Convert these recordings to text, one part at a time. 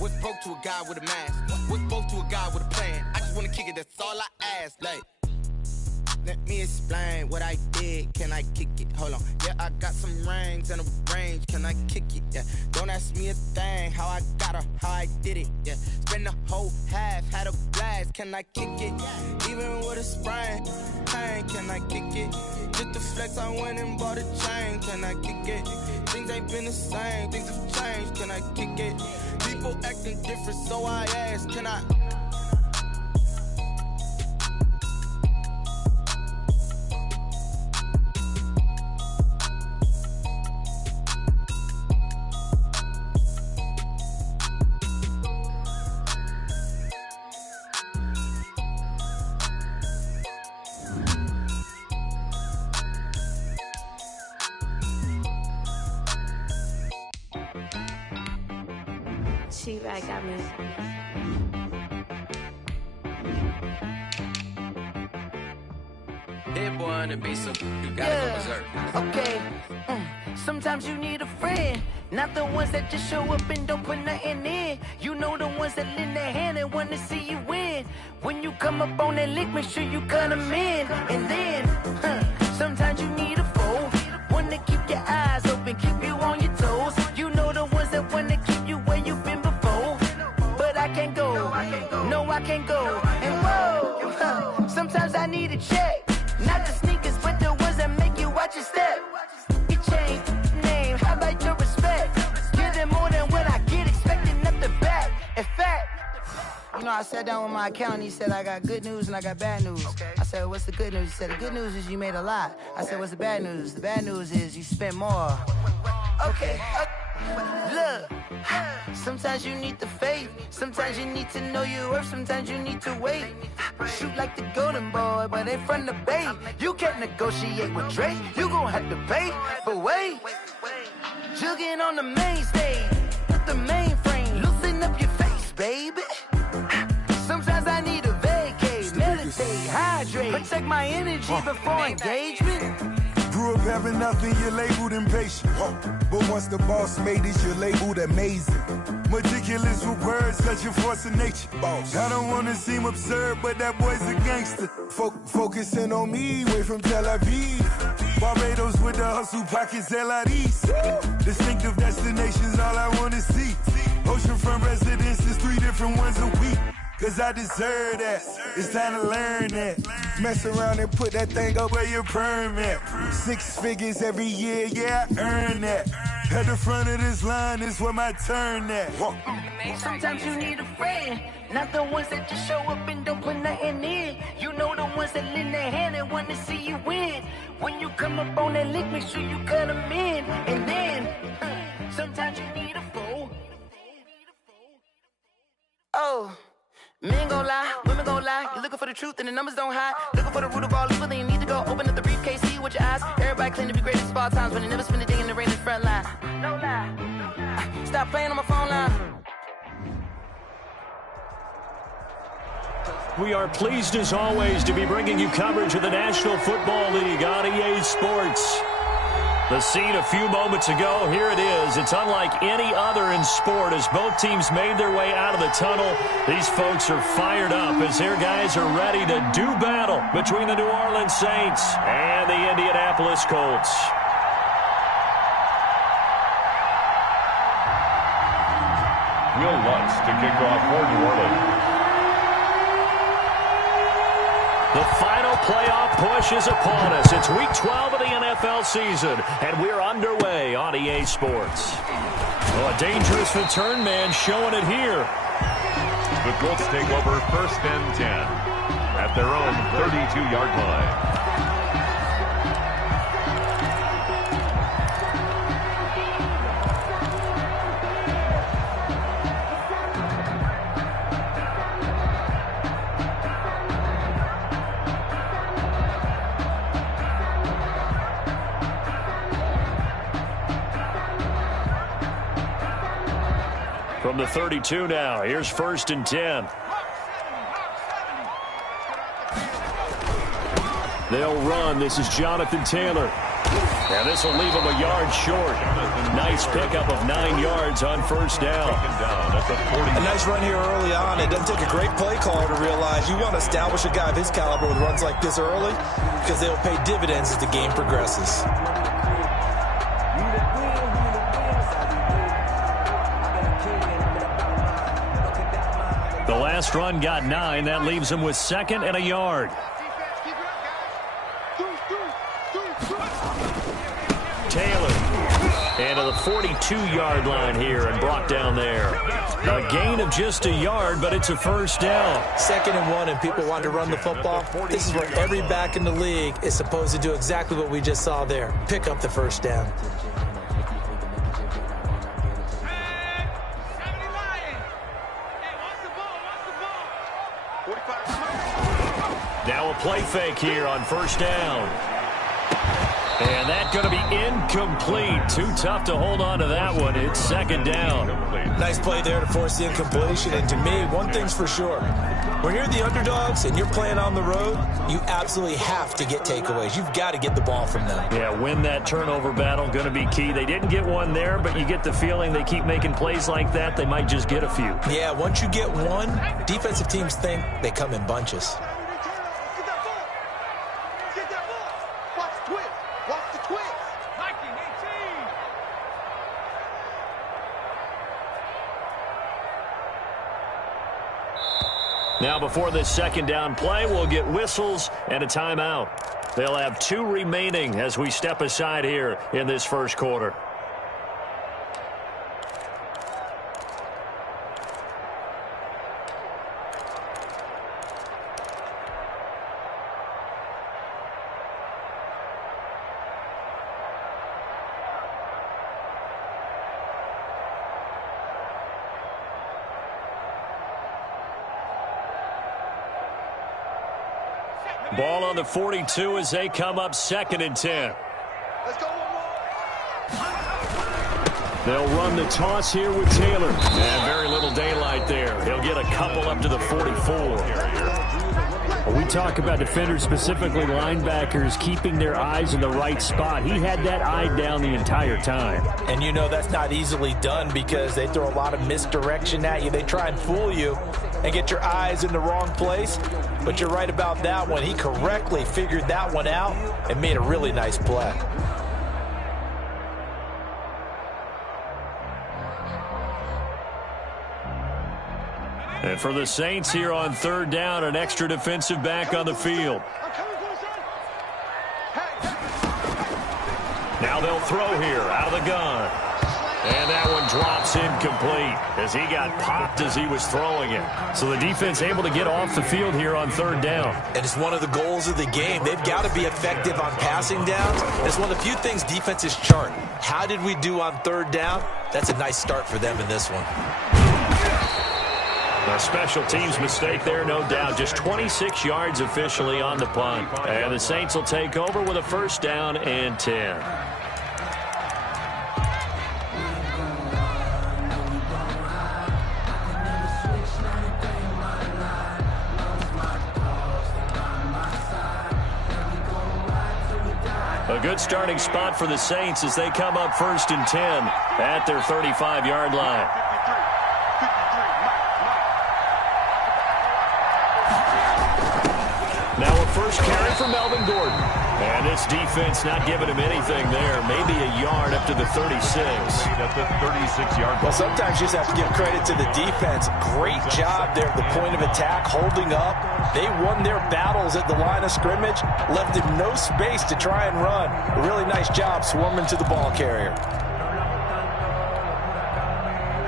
What's broke to a guy with a mask? What's broke to a guy with a plan? I just wanna kick it, that's all I ask. Like, let me explain what I did. Can I kick it? Hold on. Yeah, I got some rings and a range. Can I kick it? Yeah. Don't ask me a thing. How I got her, how I did it. Yeah. Spend the whole half, had a blast. Can I kick it? Even with a sprain, pain. Can I kick it? Just to flex, I went and bought a chain. Can I kick it? Things ain't been the same. Things have changed. Can I kick it? People acting different, so I ask. Can I? She-Rag got me. Hit boy on the beat, so you gotta go berserk. Okay. Sometimes you need a friend, not the ones that just show up and don't put nothing in. You know the ones that lend their hand and wanna see you win. When you come up on that lick, make sure you cut them in. And then, sometimes you need a foe, one to keep your eyes open, keep you on your toes. You know the ones that wanna keep you where you've been before. But I can't go, no I can't go. And whoa, sometimes I need a check. Not the sneakers, but the ones that make you watch your step. You change name, how about your respect? Give them more than what I get, expecting up the back. In fact, you know, I sat down with my accountant, he said, I got good news and I got bad news. I said, what's the good news? He said, the good news is you made a lot. I said, what's the bad news? The bad news is you spent more. Okay. Look, sometimes you need the faith, sometimes you need to know your worth, sometimes you need to wait. Shoot like the golden boy, but ain't from the bay. You can't negotiate with Drake, you gon' have to pay. But wait, jugging on the main stage, with the mainframe, loosen up your face, baby. Sometimes I need a vacate, meditate, hydrate, protect my energy before engagement. Grew up having nothing, you're labeled impatient. But once the boss made it, you're labeled amazing. Meticulous with words, such a force of nature. Boss. I don't wanna seem absurd, but that boy's a gangster. Focusing on me, way from Tel Aviv. Barbados with the hustle pockets, LIDs. Distinctive destinations, all I wanna see. Oceanfront residences, 3 different ones a week. Cause I deserve that, it's time to learn that. Mess around and put that thing up where your permit. 6 figures every year, yeah, I earn that. At the front of this line is where my turn at. Sometimes you need a friend, not the ones that just show up and don't put nothing in. You know the ones that lend their hand and wanna see you win. When you come up on that lick, make sure you cut them in. And then, sometimes you need a foe. Oh. Men gon' lie, women gon' lie. You're looking for the truth and the numbers don't hide. Looking for the root of all evil, then you need to go open up the briefcase, see with your eyes. Everybody claim to be greatest of all times, but they never spend a day in the rain in the front line. No lie. Stop playing on my phone line. We are pleased as always to be bringing you coverage of the National Football League on EA Sports. The scene a few moments ago, here it is. It's unlike any other in sport as both teams made their way out of the tunnel. These folks are fired up as their guys are ready to do battle between the New Orleans Saints and the Indianapolis Colts. Will Lutz to kick off for New Orleans. The final playoff push is upon us. It's Week 12 of the NFL season, and we're underway on EA Sports. Well, a dangerous return man showing it here. The Colts take over 1st and 10 at their own 32-yard line. From the 32 now, here's 1st and 10. They'll run. This is Jonathan Taylor. And this will leave him a yard short. Nice pickup of 9 yards on first down. A nice run here early on. It doesn't take a great play caller to realize you want to establish a guy of his caliber with runs like this early because they'll pay dividends as the game progresses. The last run got 9. That leaves him with 2nd and a yard. Taylor into the 42-yard line here and brought down there. A gain of just a yard, but it's a first down. 2nd and 1, and people want to run the football. This is where every back in the league is supposed to do exactly what we just saw there. Pick up the first down. Now a play fake here on first down. And that's going to be incomplete. Too tough to hold on to that one. It's 2nd down. Nice play there to force the incompletion. And to me, one thing's for sure. When you're the underdogs and you're playing on the road, you absolutely have to get takeaways. You've got to get the ball from them. Yeah, win that turnover battle, going to be key. They didn't get one there, but you get the feeling they keep making plays like that, they might just get a few. Yeah, once you get one, defensive teams think they come in bunches. Now before this 2nd down play, we'll get whistles and a timeout. They'll have 2 remaining as we step aside here in this first quarter. Ball on the 42 as they come up 2nd and 10. They'll run the toss here with Taylor. And very little daylight there. He'll get a couple up to the 44. When we talk about defenders, specifically linebackers, keeping their eyes in the right spot. He had that eye down the entire time. And you know that's not easily done because they throw a lot of misdirection at you. They try and fool you and get your eyes in the wrong place. But you're right about that one. He correctly figured that one out and made a really nice play. And for the Saints here on 3rd down, an extra defensive back on the field. Now they'll throw here out of the gun. And that one drops incomplete as he got popped as he was throwing it. So the defense able to get off the field here on 3rd down. And it's one of the goals of the game. They've got to be effective on passing downs. It's one of the few things defenses chart. How did we do on 3rd down? That's a nice start for them in this one. A special teams mistake there, no doubt. Just 26 yards officially on the punt. And the Saints will take over with a 1st down and 10. A good starting spot for the Saints as they come up 1st and 10 at their 35-yard line. Now a first carry for Melvin Gordon. And this defense not giving him anything there. Maybe a yard up to the 36. At the 36-yard line. Well, sometimes you just have to give credit to the defense. Great job there at the point of attack, holding up. They won their battles at the line of scrimmage, left him no space to try and run. A really nice job swarming to the ball carrier.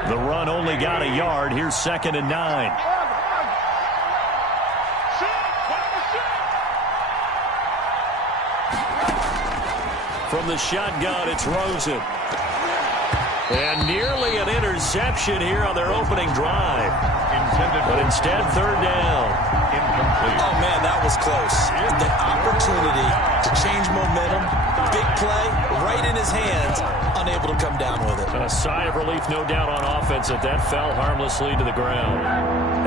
The run only got a yard. Here's 2nd and 9. From the shotgun, it's Rosen. And nearly an interception here on their opening drive. But instead, 3rd down. Incomplete. Oh, man, that was close. The opportunity to change momentum, big play, right in his hands, unable to come down with it. A sigh of relief, no doubt, on offense that fell harmlessly to the ground.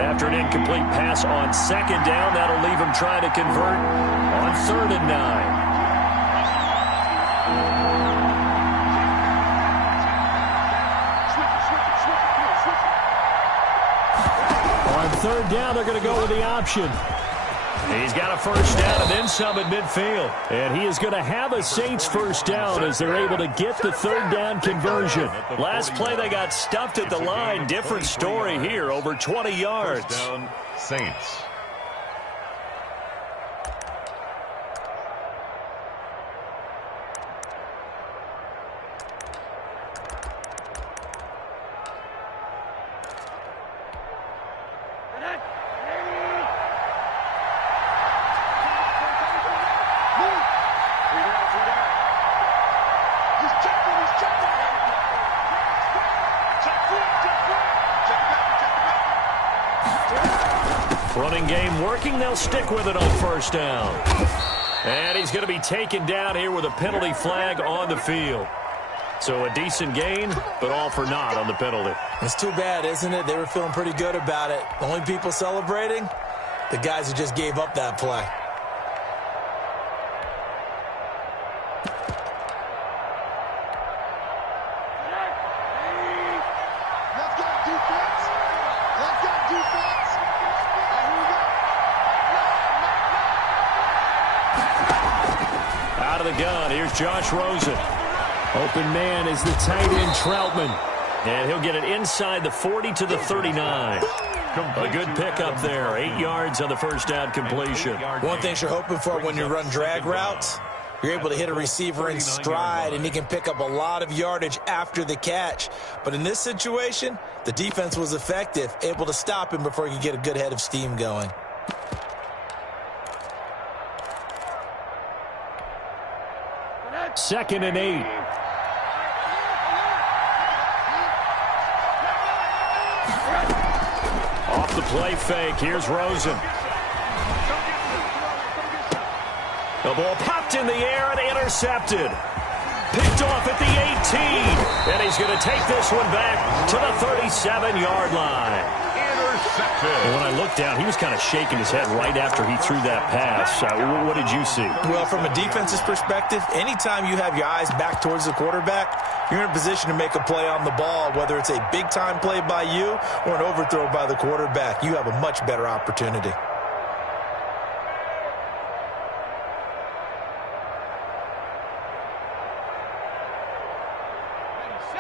After an incomplete pass on 2nd down, that'll leave him trying to convert on 3rd and 9. On third down, they're going to go with the option. He's got a first down and then some at midfield. And he is going to have a Saints first down as they're able to get the third down conversion. Last play, they got stuffed at the line. Different story here, over 20 yards. First down, Saints. Running game working. They'll stick with it on first down. And he's going to be taken down here with a penalty flag on the field. So a decent gain, but all for naught on the penalty. It's too bad, isn't it? They were feeling pretty good about it. The only people celebrating, the guys who just gave up that play. Out of the gun, here's Josh Rosen. Open man is the tight end Troutman. And he'll get it inside the 40 to the 39. A good pickup there. 8 yards on the first down completion. One thing you're hoping for when you run drag routes, you're able to hit a receiver in stride, and he can pick up a lot of yardage after the catch. But in this situation, the defense was effective, able to stop him before he could get a good head of steam going. Second and 8. Off the play fake. Here's Rosen. The ball popped in the air and intercepted. Picked off at the 18. And he's going to take this one back to the 37-yard line. And when I looked down, he was kind of shaking his head right after he threw that pass. What did you see? Well, from a defense's perspective, anytime you have your eyes back towards the quarterback, you're in a position to make a play on the ball, whether it's a big-time play by you or an overthrow by the quarterback. You have a much better opportunity.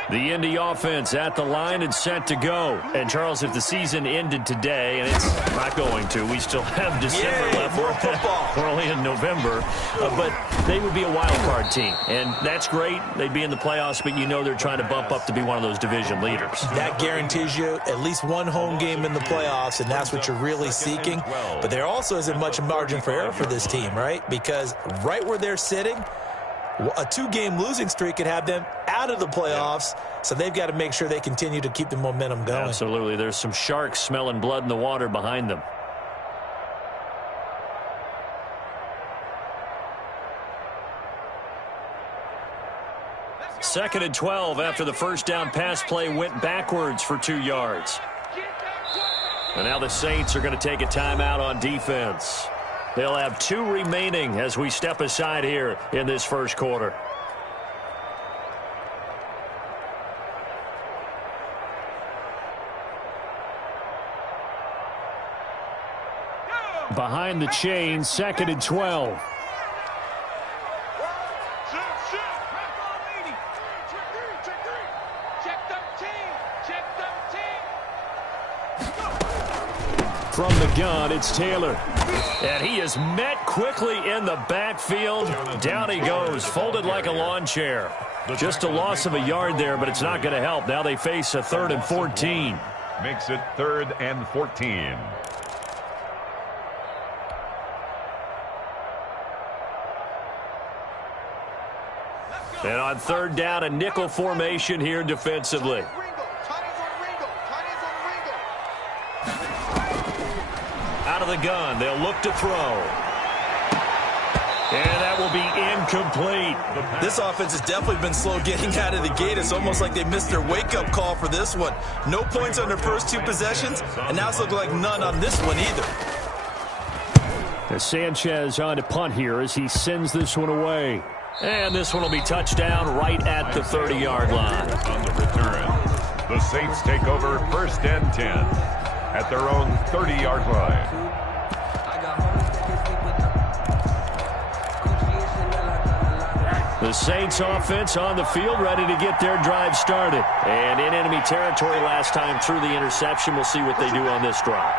The Indy offense at the line and set to go. And, Charles, if the season ended today, and it's not going to, we still have December left. More football. We're only in November. But they would be a wild card team. And that's great. They'd be in the playoffs, but you know they're trying to bump up to be one of those division leaders. That guarantees you at least one home game in the playoffs, and that's what you're really seeking. But there also isn't much margin for error for this team, right? Because right where they're sitting, a 2-game losing streak could have them out of the playoffs, so they've got to make sure they continue to keep the momentum going. Absolutely. There's some sharks smelling blood in the water behind them. Second and 12 after the first down pass play went backwards for 2 yards. And now the Saints are going to take a timeout on defense. They'll have 2 remaining as we step aside here in this first quarter. Behind the chains, second and 12. From the gun, it's Taylor. And he is met quickly in the backfield. Down he goes, folded like a lawn chair. Just a loss of a yard there, but it's not going to help. Now they face a 3rd and 14. Makes it 3rd and 14. And on third down, a nickel formation here defensively. Out of the gun, they'll look to throw. And that will be incomplete. This offense has definitely been slow getting out of the gate. It's almost like they missed their wake-up call for this one. No points on their first 2 possessions, and now it's looking like none on this one either. As Sanchez on to punt here as he sends this one away. And this one will be touchdown right at the 30-yard line. On the return, the Saints take over 1st and 10. at their own 30-yard line. The Saints offense on the field, ready to get their drive started. And in enemy territory last time through the interception. We'll see what they do on this drive.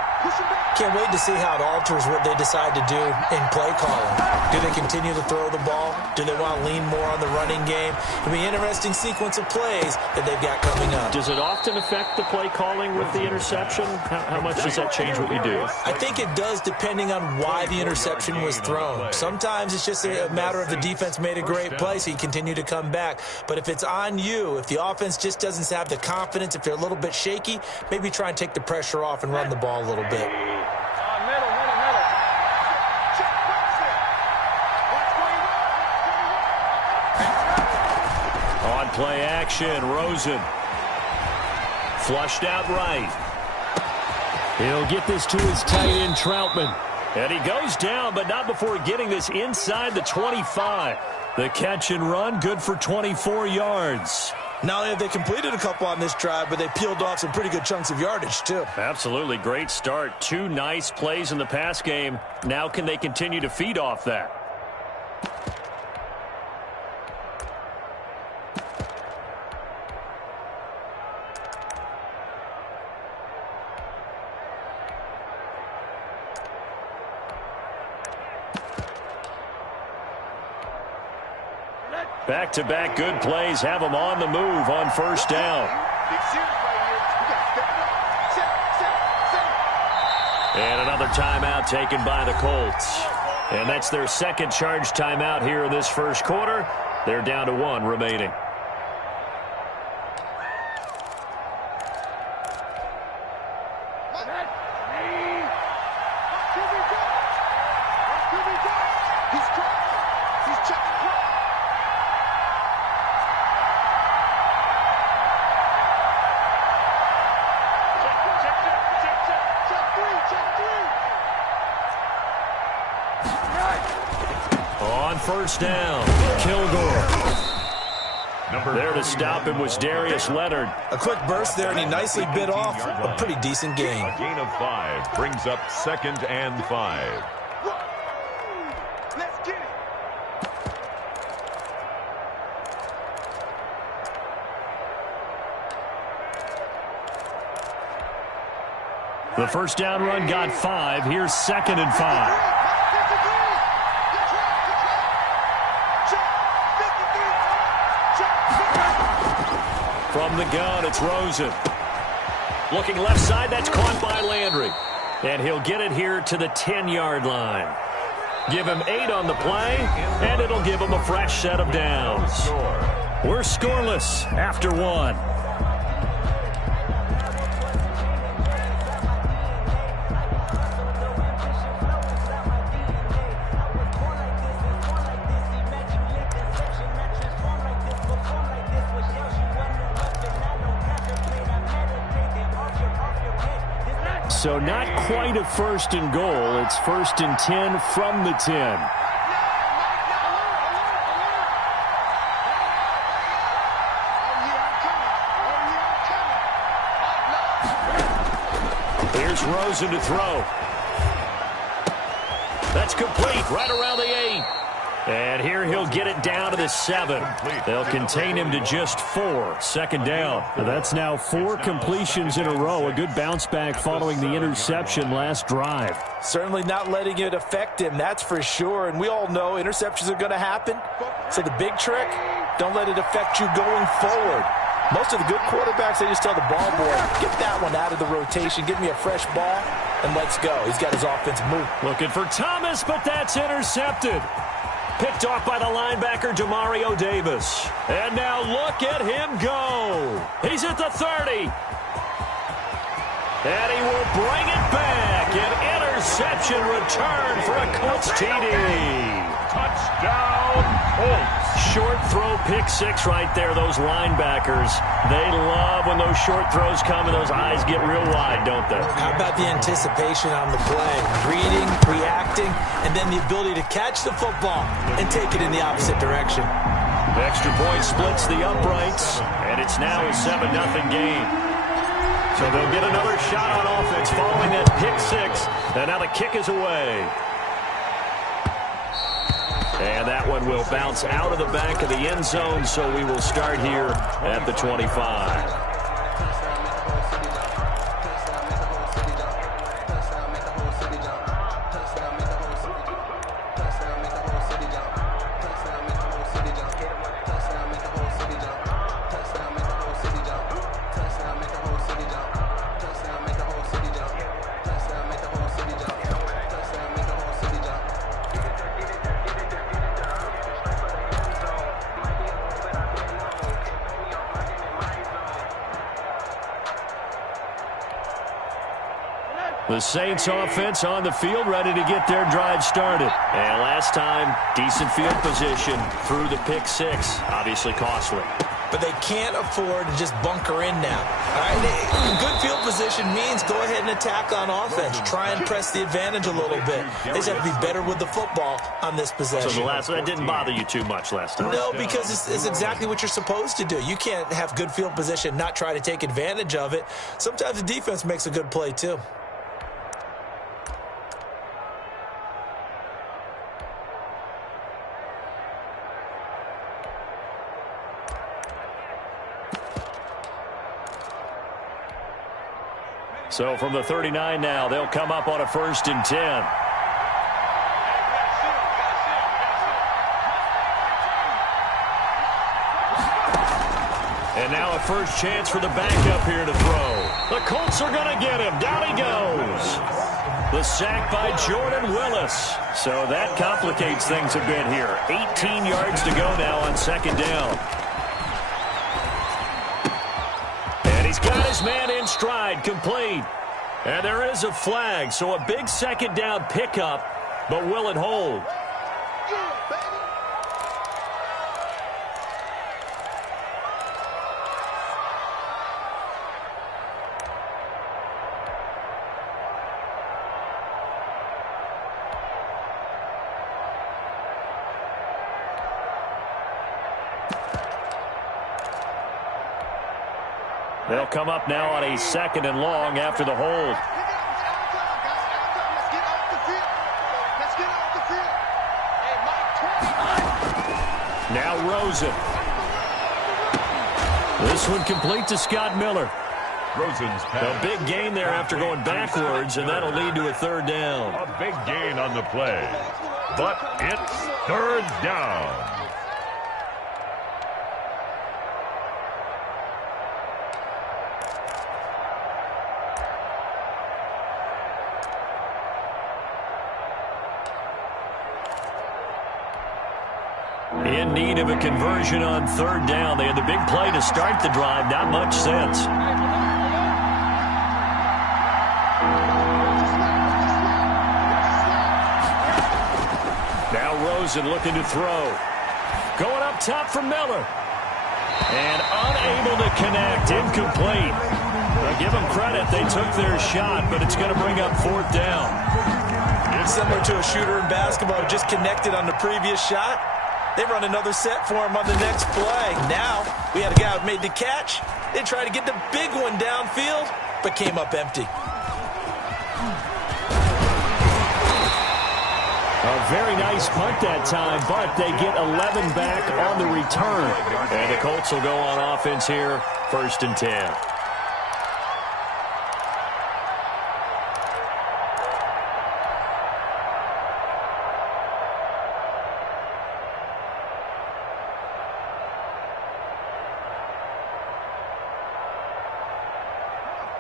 Can't wait to see how it alters what they decide to do in play calling. Do they continue to throw the ball? Do they want to lean more on the running game? It'll be an interesting sequence of plays that they've got coming up. Does it often affect the play calling with the interception? How much does that change what you do? I think it does, depending on why the interception was thrown. Sometimes it's just a matter of the defense made a great play, so you continue to come back. But if it's on you, if the offense just doesn't have the confidence, if they're a little bit shaky, maybe try and take the pressure off and run the ball a little bit. On play action, Rosen. Flushed out right. He'll get this to his tight end, Troutman. And he goes down, but not before getting this inside the 25. The catch and run, good for 24 yards. Not only have they completed a couple on this drive, but they peeled off some pretty good chunks of yardage, too. Absolutely. Great start. 2 nice plays in the pass game. Now can they continue to feed off that? Back-to-back good plays have them on the move on first down. And another timeout taken by the Colts. And that's their second charge timeout here in this first quarter. They're down to 1 remaining. First down, Kilgore. There to stop him was Darius Leonard. A quick burst there, and he nicely bit off a pretty decent gain. A gain of 5 brings up 2nd and 5. Let's get it. The first down run got 5. Here's 2nd and 5. From the gun, it's Rosen. Looking left side, that's caught by Landry. And he'll get it here to the 10-yard line. Give him 8 on the play, and it'll give him a fresh set of downs. We're scoreless after 1. So not quite a 1st and goal. It's 1st and 10 from the 10. Here's Rosen to throw. That's complete right around the 8. And here he'll get it down to the 7. They'll contain him to just 4. 2nd down. That's now 4 completions in a row. A good bounce back following the interception last drive. Certainly not letting it affect him, that's for sure. And we all know interceptions are going to happen. So the big trick, don't let it affect you going forward. Most of the good quarterbacks, they just tell the ball boy, get that one out of the rotation, give me a fresh ball, and let's go. He's got his offense moved. Looking for Thomas, but that's intercepted. Picked off by the linebacker, Demario Davis. And now look at him go. He's at the 30. And he will bring it back. An interception return for a Colts TD. Touchdown, Colts. Short throw, pick 6 right there. Those linebackers, they love when those short throws come and those eyes get real wide, don't they? How about the anticipation on the play? Reading, reacting, and then the ability to catch the football and take it in the opposite direction. Extra point splits the uprights, and it's now a 7-0 game. So they'll get another shot on offense following that pick six. And now the kick is away. And that one will bounce out of the back of the end zone, so we will start here at the 25. The Saints offense on the field, ready to get their drive started. And last time, decent field position through the pick six. Obviously costly. But they can't afford to just bunker in now. All right, good field position means go ahead and attack on offense. Try and press the advantage a little bit. They just have to be better with the football on this possession. So that didn't bother you too much last time? No, because it's exactly what you're supposed to do. You can't have good field position, not try to take advantage of it. Sometimes the defense makes a good play too. So from the 39 now, they'll come up on a 1st and 10. And now a first chance for the backup here to throw. The Colts are going to get him. Down he goes. The sack by Jordan Willis. So that complicates things a bit here. 18 yards to go now on 2nd down. He's got his man in stride, complete. And there is a flag, so a big 2nd down pickup, but will it hold? They'll come up now on a 2nd and long after the hold. Now Rosen. This one complete to Scott Miller. Rosen's pass. A big gain there after going backwards, and that'll lead to a 3rd down. A big gain on the play, but it's 3rd down. In need of a conversion on 3rd down. They had the big play to start the drive. Not much sense. Now Rosen looking to throw. Going up top for Miller. And unable to connect. Incomplete. Now give them credit. They took their shot, but it's going to bring up 4th down. It's similar to a shooter in basketball who just connected on the previous shot. They run another set for him on the next play. Now, we had a guy who made the catch. They tried to get the big one downfield, but came up empty. A very nice punt that time, but they get 11 back on the return. And the Colts will go on offense here, 1st and 10.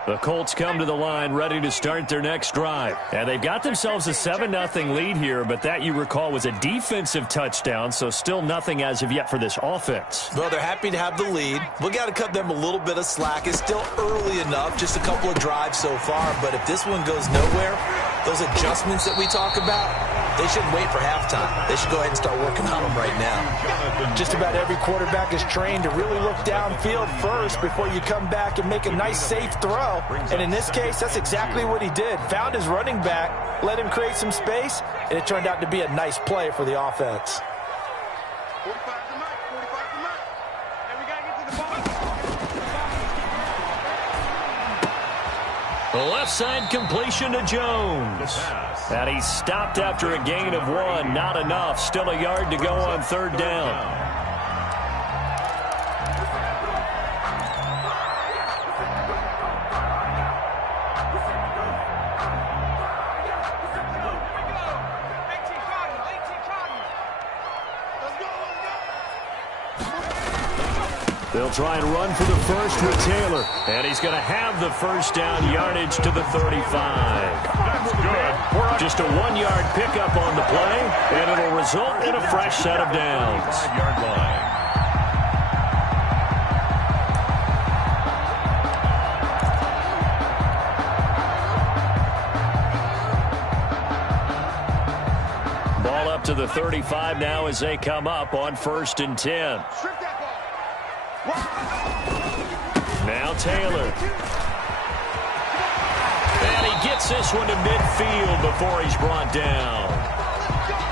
The Colts come to the line ready to start their next drive. And they've got themselves a 7-0 lead here, but that, you recall, was a defensive touchdown, so still nothing as of yet for this offense. Well, they're happy to have the lead. We got to cut them a little bit of slack. It's still early enough, just a couple of drives so far, but if this one goes nowhere, those adjustments that we talk about, they shouldn't wait for halftime. They should go ahead and start working on them right now. Just about every quarterback is trained to really look downfield first before you come back and make a nice, safe throw. And in this case, that's exactly what he did. Found his running back, let him create some space, and it turned out to be a nice play for the offense. The left side completion to Jones. And he stopped after a gain of 1. Not enough. Still a yard to go on third down. They'll try and run for the first with Taylor. And he's going to have the first down yardage to the 35. That's good. Just a 1-yard pickup on the play, and it'll result in a fresh set of downs. 5-yard line. Ball up to the 35 now as they come up on 1st and 10. Now Taylor. And he gets this one to midfield before he's brought down.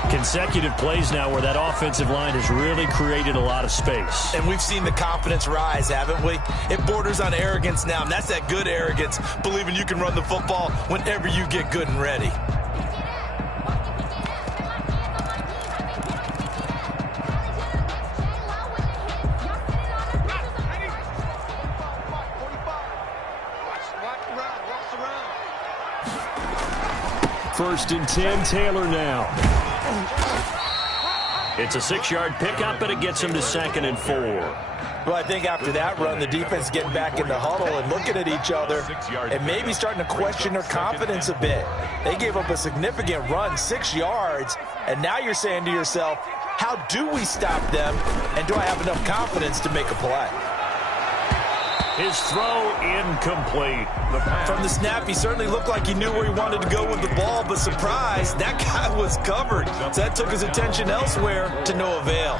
Consecutive plays now where that offensive line has really created a lot of space. And we've seen the confidence rise, haven't we? It borders on arrogance now, and that's that good arrogance, believing you can run the football whenever you get good and ready. First and 10, Taylor now. It's a 6-yard pickup, but it gets him to 2nd and 4. Well, I think after that run, the defense getting back in the huddle and looking at each other and maybe starting to question their confidence a bit. They gave up a significant run, 6 yards, and now you're saying to yourself, how do we stop them, and do I have enough confidence to make a play? His throw incomplete. From the snap, he certainly looked like he knew where he wanted to go with the ball, but surprise, that guy was covered. So that took his attention elsewhere to no avail.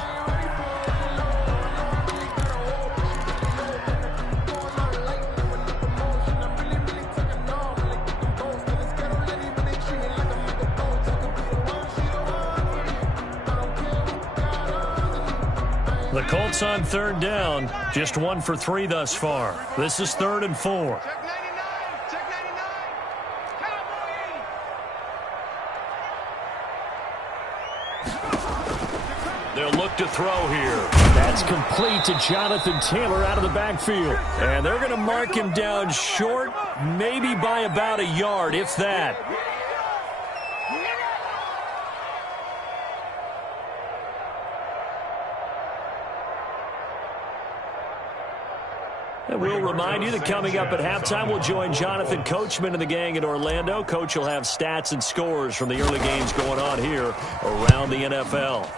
The Colts on 3rd down, just 1 for 3 thus far. This is 3rd and 4. They'll look to throw here. That's complete to Jonathan Taylor out of the backfield. And they're going to mark him down short, maybe by about a yard, if that. And we'll remind you that coming up at halftime, we'll join Jonathan Coachman and the gang in Orlando. Coach will have stats and scores from the early games going on here around the NFL.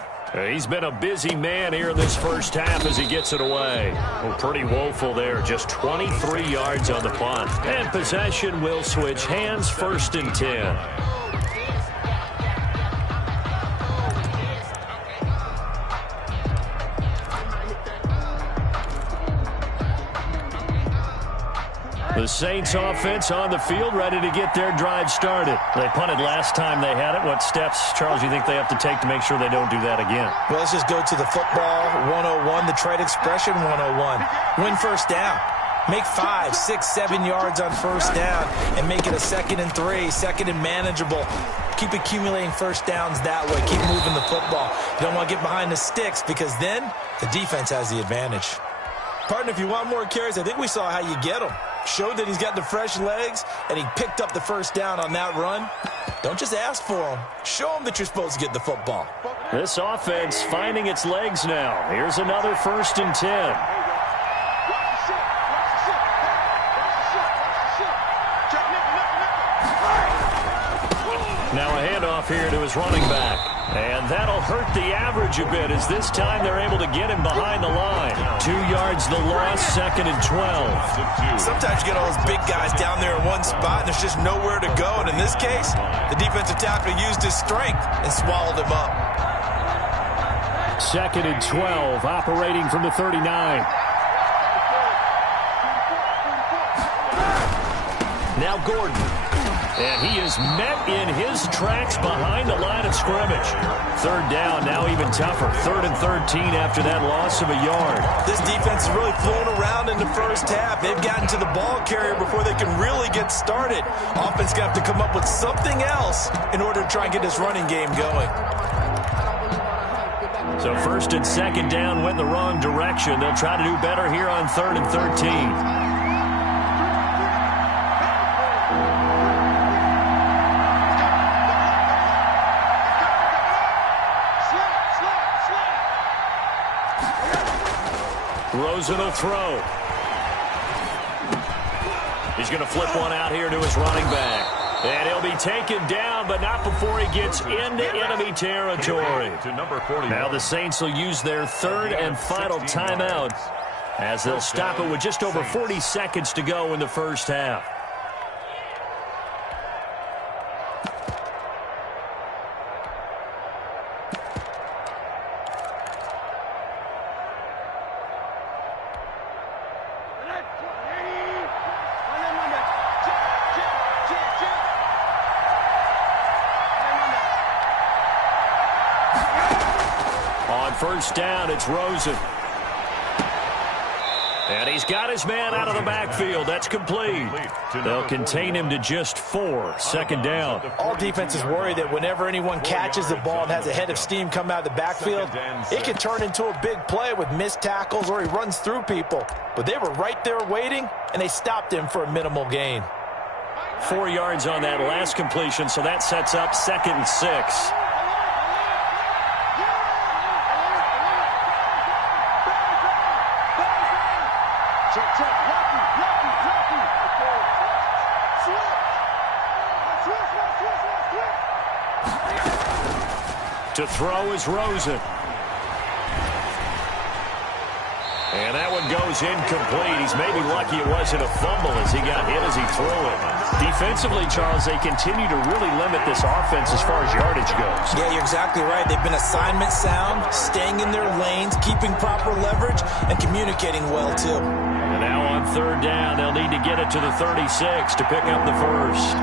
He's been a busy man here in this first half as he gets it away. Oh, pretty woeful there. Just 23 yards on the punt. And possession will switch hands, 1st and 10. The Saints offense on the field, ready to get their drive started. They punted last time they had it. What steps, Charles, you think they have to take to make sure they don't do that again? Well, let's just go to the football 101, the trade expression 101. Win first down. Make 5, 6, 7 yards on first down and make it a 2nd and 3, 2nd and manageable. Keep accumulating first downs that way. Keep moving the football. You don't want to get behind the sticks because then the defense has the advantage. Partner, if you want more carries, I think we saw how you get them. Showed that he's got the fresh legs, and he picked up the first down on that run. Don't just ask for him. Show him that you're supposed to get the football. This offense finding its legs now. Here's another 1st and 10. Now a handoff here to his running back. And that'll hurt the average a bit as this time they're able to get him behind the line. 2 yards the loss, 2nd and 12. Sometimes you get all those big guys down there in one spot and there's just nowhere to go. And in this case, the defensive tackle used his strength and swallowed him up. 2nd and 12, operating from the 39. Now Gordon. And he is met in his tracks behind the line of scrimmage. Third down, now even tougher. 3rd and 13 after that loss of a yard. This defense is really flown around in the first half. They've gotten to the ball carrier before they can really get started. Offense going to have to come up with something else in order to try and get this running game going. So 1st and 2nd down went the wrong direction. They'll try to do better here on 3rd and 13. Rosen will throw. He's going to flip one out here to his running back. And he'll be taken down, but not before he gets into enemy territory. Now the Saints will use their 3rd and final timeout as they'll stop it with just over 40 seconds to go in the first half. First down, it's Rosen. And he's got his man out of the backfield. That's complete. They'll contain him to just 4. 2nd down. All defenses worry that whenever anyone catches the ball and has a head of steam come out of the backfield, it can turn into a big play with missed tackles or he runs through people. But they were right there waiting, and they stopped him for a minimal gain. 4 yards on that last completion, so that sets up 2nd and 6. To throw is Rosen. And that one goes incomplete. He's maybe lucky it wasn't a fumble as he got hit as he threw it. Defensively, Charles, they continue to really limit this offense as far as yardage goes. Yeah, you're exactly right. They've been assignment sound, staying in their lanes, keeping proper leverage, and communicating well, too. And now on 3rd down, they'll need to get it to the 36 to pick up the first.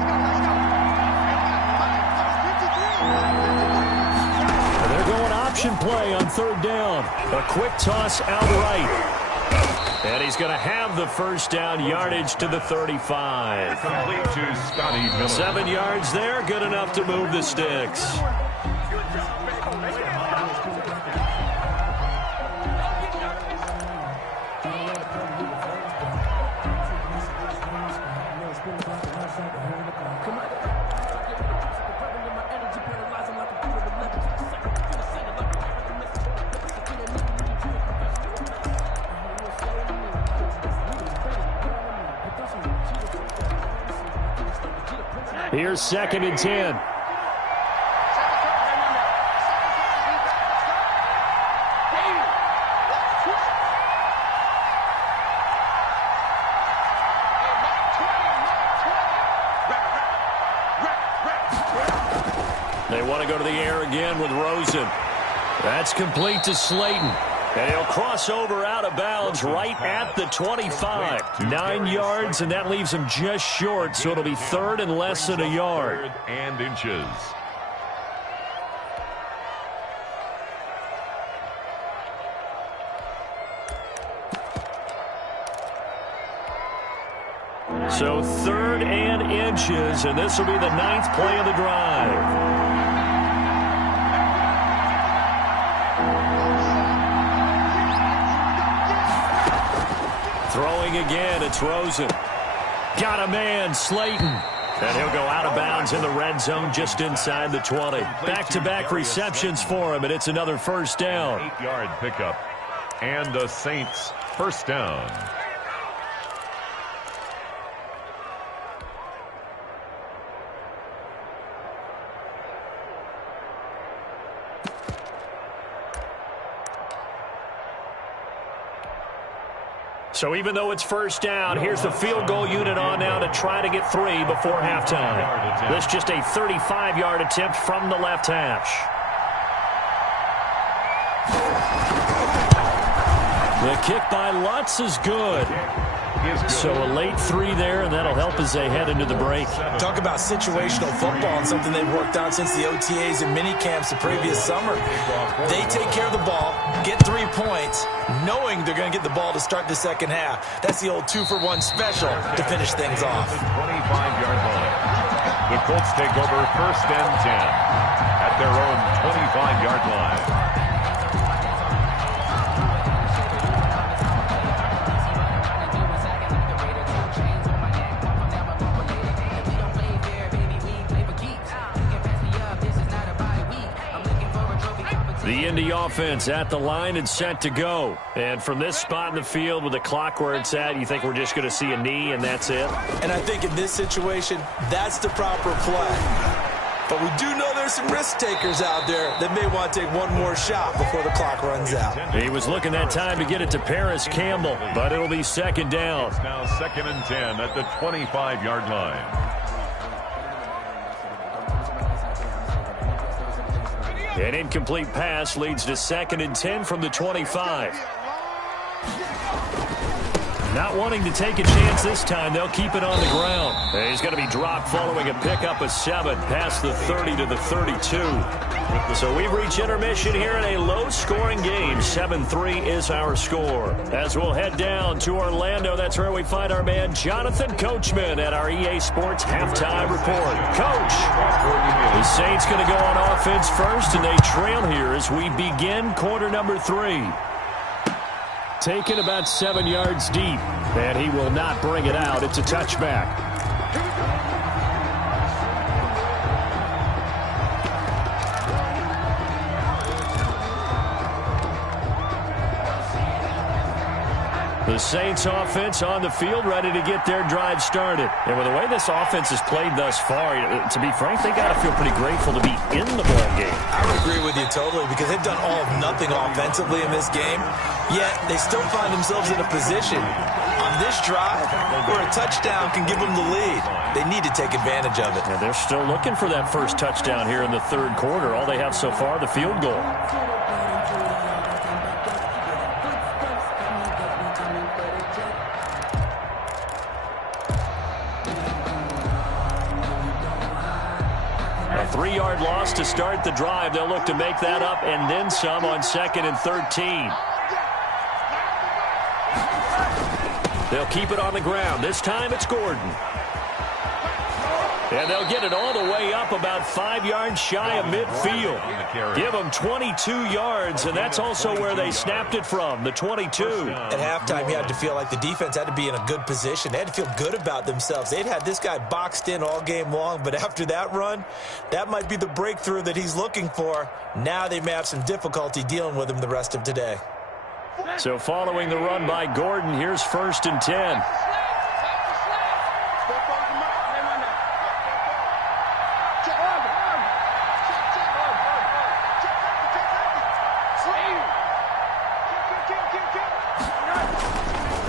Option play on 3rd down. A quick toss out right. And he's going to have the first down, yardage to the 35. Complete to Scotty Miller. 7 yards there, good enough to move the sticks. Here's 2nd and 10. They want to go to the air again with Rosen. That's complete to Slayton. And he'll cross over out of bounds right at the 25. 9 yards, and that leaves him just short, so it'll be 3rd and less than a yard. 3rd and inches. So 3rd and inches, and this will be the 9th play of the drive. Throwing again, it's Rosen. Got a man, Slayton. And he'll go out of bounds in the red zone just inside the 20. Back-to-back receptions for him, and it's another first down. 8-yard pickup. And the Saints first down. So even though it's first down, here's the field goal unit on now to try to get 3 before halftime. This just a 35-yard attempt from the left hash. The kick by Lutz is good. So a late 3 there, and that'll help as they head into the break. Talk about situational football and something they've worked on since the OTAs and mini camps the previous summer. They take care of the ball, get 3 points, knowing they're going to get the ball to start the second half. That's the old 2-for-1 special to finish things off. 25-yard line. The Colts take over 1st and 10 at their own 25-yard line. The Indy offense at the line and set to go. And from this spot in the field with the clock where it's at, you think we're just going to see a knee and that's it? And I think in this situation, that's the proper play. But we do know there's some risk takers out there that may want to take one more shot before the clock runs out. He was looking that time to get it to Paris Campbell, but it'll be second down. It's now 2nd and 10 at the 25-yard line. An incomplete pass leads to 2nd and 10 from the 25. Not wanting to take a chance this time, they'll keep it on the ground. He's going to be dropped following a pickup of 7 past the 30 to the 32. So we've reached intermission here in a low-scoring game. 7-3 is our score. As we'll head down to Orlando, that's where we find our man Jonathan Coachman at our EA Sports Halftime Report. Coach, the Saints going to go on offense first, and they trail here as we begin quarter number 3. Taken about 7 yards deep, and he will not bring it out. It's a touchback. The Saints offense on the field ready to get their drive started. And with the way this offense has played thus far, to be frank, they got to feel pretty grateful to be in the ball game. I would agree with you totally because they've done all of nothing offensively in this game, yet they still find themselves in a position on this drive where a touchdown can give them the lead. They need to take advantage of it. And they're still looking for that first touchdown here in the third quarter. All they have so far, the field goal. A 3-yard loss to start the drive. They'll look to make that up and then some on 2nd and 13. They'll keep it on the ground. This time it's Gordon. And they'll get it all the way up about 5 yards shy of midfield. Give them 22 yards, and that's also where they snapped it from, the 22. At halftime, you had to feel like the defense had to be in a good position. They had to feel good about themselves. They'd had this guy boxed in all game long, but after that run, that might be the breakthrough that he's looking for. Now they may have some difficulty dealing with him the rest of today. So following the run by Gordon, here's 1st and 10.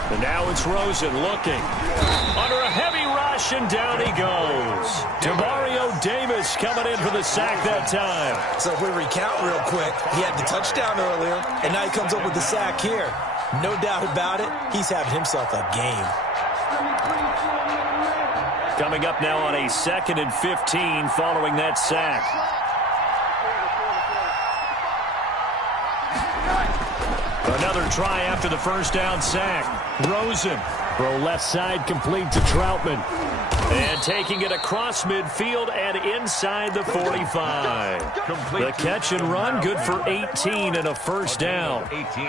And now it's Rosen looking. Under a heavy rush, and down he goes. Demario Davis coming in for the sack that time. So if we recount real quick, he had the touchdown earlier, and now he comes up with the sack here. No doubt about it, he's having himself a game. Coming up now on a 2nd and 15 following that sack. Another try after the first down sack. Rosen, throw left side complete to Troutman. And taking it across midfield and inside the 45. The catch and run, good for 18 and a first down.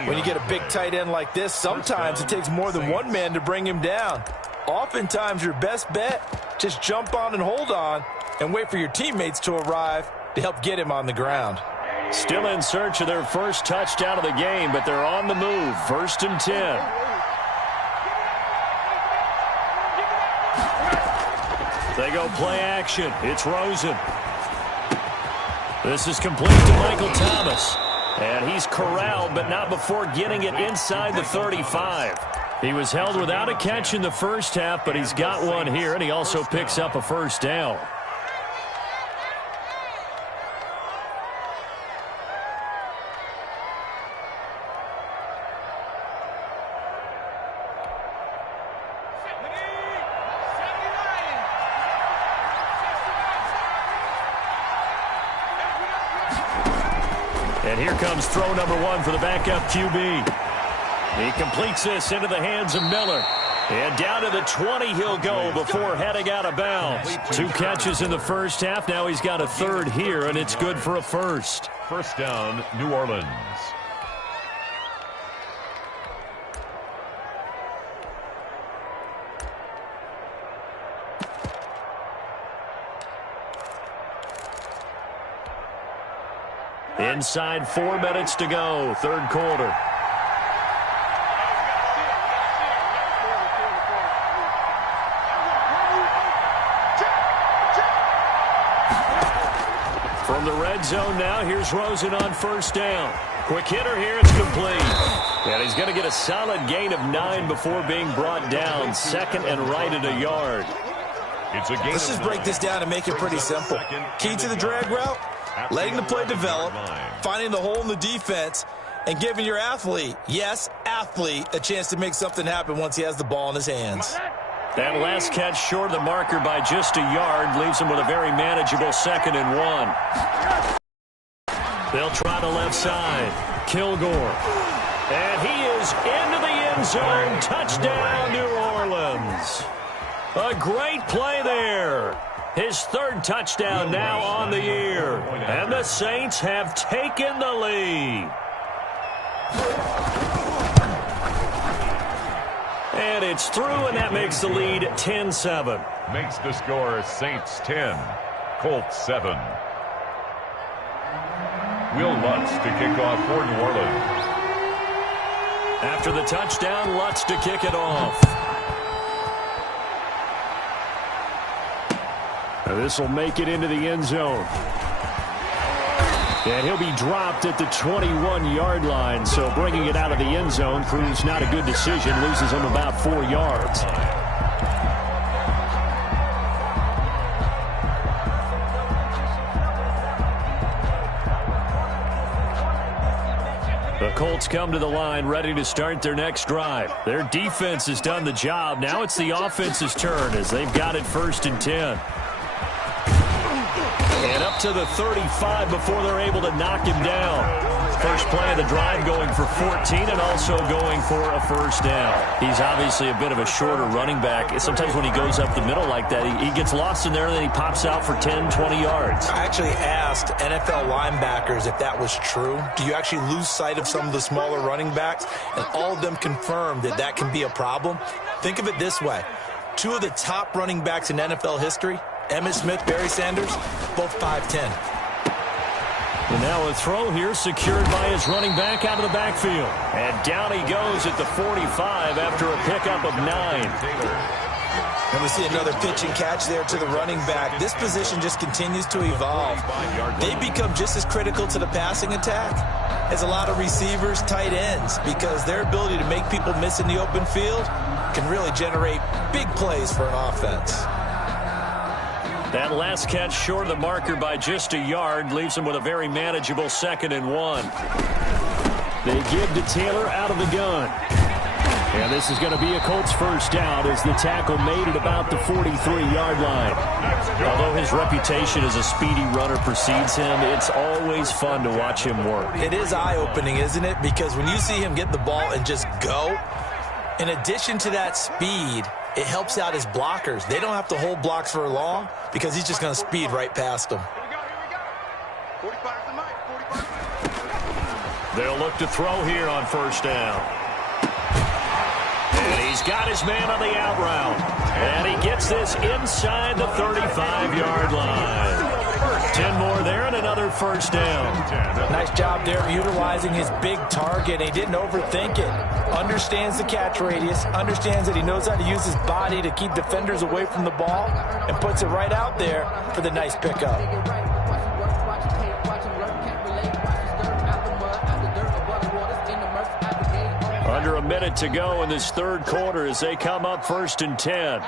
When you get a big tight end like this, sometimes it takes more than one man to bring him down. Oftentimes your best bet, just jump on and hold on and wait for your teammates to arrive to help get him on the ground. Still in search of their first touchdown of the game, but they're on the move. 1st and 10. They go play action. It's Rosen. This is complete to Michael Thomas. And he's corralled, but not before getting it inside the 35. He was held without a catch in the first half, but he's got one here, and he also picks up a first down. And here comes throw number 1 for the backup QB. He completes this into the hands of Miller. And down to the 20 he'll go before heading out of bounds. 2 catches in the first half. Now he's got a third here, and it's good for a first. First down, New Orleans. Inside 4 minutes to go, third quarter. From the red zone now, here's Rosen on first down. Quick hitter here, it's complete. And he's going to get a solid gain of 9 before being brought down. Second and right at a yard. Let's just break this down and make it pretty simple. Key to the drag route, letting the play develop, finding the hole in the defense, and giving your athlete, yes, athlete, a chance to make something happen once he has the ball in his hands. That last catch short of the marker by just a yard leaves him with a very manageable 2nd and 1. They'll try the left side. Kilgore. And he is into the end zone. Touchdown, New Orleans. A great play there. His 3rd touchdown now on the year. And the Saints have taken the lead. And it's through, and that makes the lead 10-7. Makes the score Saints 10, Colts 7. Will Lutz to kick off for New Orleans. After the touchdown, Lutz to kick it off. This will make it into the end zone. And he'll be dropped at the 21-yard line, so bringing it out of the end zone proves not a good decision, loses him about 4 yards. The Colts come to the line ready to start their next drive. Their defense has done the job. Now it's the offense's turn as they've got it 1st and 10. And up to the 35 before they're able to knock him down. First play of the drive going for 14 and also going for a first down. He's obviously a bit of a shorter running back. Sometimes when he goes up the middle like that, he gets lost in there and then he pops out for 10, 20 yards. I actually asked NFL linebackers if that was true. Do you actually lose sight of some of the smaller running backs? And all of them confirmed that that can be a problem. Think of it this way. 2 of the top running backs in NFL history, Emmitt Smith, Barry Sanders, both 5'10". And now a throw here secured by his running back out of the backfield. And down he goes at the 45 after a pickup of 9. And we see another pitch and catch there to the running back. This position just continues to evolve. They become just as critical to the passing attack as a lot of receivers, tight ends, because their ability to make people miss in the open field can really generate big plays for an offense. That last catch short of the marker by just a yard leaves him with a very manageable 2nd and 1. They give to Taylor out of the gun. And this is going to be a Colts first down as the tackle made at about the 43-yard line. Although his reputation as a speedy runner precedes him, it's always fun to watch him work. It is eye-opening, isn't it? Because when you see him get the ball and just go, in addition to that speed, it helps out his blockers. They don't have to hold blocks for long because he's just going to speed right past them. They'll look to throw here on first down. And he's got his man on the out route. And he gets this inside the 35-yard line. 10 more there and another first down. Nice job there of utilizing his big target. He didn't overthink it. Understands the catch radius. Understands that he knows how to use his body to keep defenders away from the ball. And puts it right out there for the nice pickup. Under a minute to go in this third quarter as they come up 1st and 10.